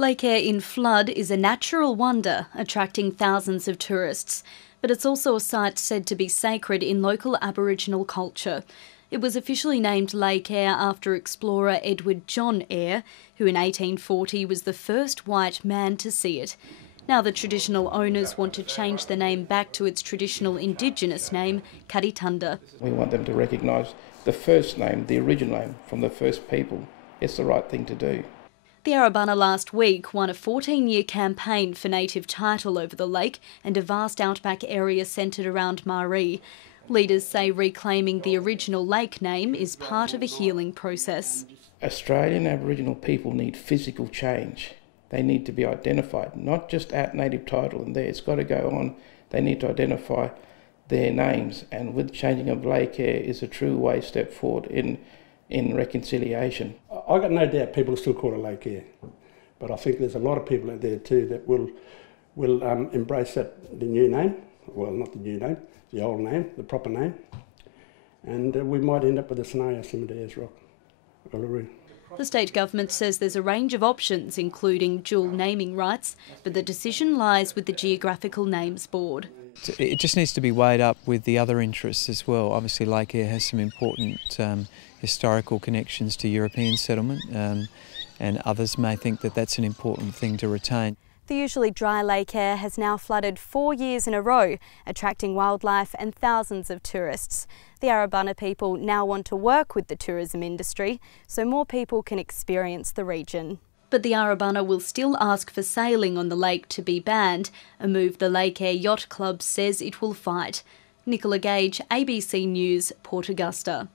Lake Eyre in flood is a natural wonder, attracting thousands of tourists. But it's also a site said to be sacred in local Aboriginal culture. It was officially named Lake Eyre after explorer Edward John Eyre, who in 1840 was the first white man to see it. Now the traditional owners want to change the name back to its traditional Indigenous name, Karitunda. We want them to recognise the first name, the original name, from the first people. It's the right thing to do. The Arabana last week won a 14-year campaign for native title over the lake and a vast outback area centred around Eyre. Leaders say reclaiming the original lake name is part of a healing process. Australian Aboriginal people need physical change. They need to be identified, not just at native title and there. It's got to go on. They need to identify their names, and with changing of Lake Eyre is a true way step forward in reconciliation. I've got no doubt people still call it Lake Eyre, but I think there's a lot of people out there too that will embrace the new name. Well, not the new name, the old name, the proper name, and we might end up with a scenario similar to Ayers Rock. The state government says there's a range of options, including dual naming rights, but the decision lies with the Geographical Names Board. It just needs to be weighed up with the other interests as well. Obviously, Lake Eyre has some important historical connections to European settlement, and others may think that that's an important thing to retain. The usually dry Lake Eyre has now flooded 4 years in a row, attracting wildlife and thousands of tourists. The Arabana people now want to work with the tourism industry so more people can experience the region. But the Arabana will still ask for sailing on the lake to be banned, a move the Lake Eyre Yacht Club says it will fight. Nicola Gage, ABC News, Port Augusta.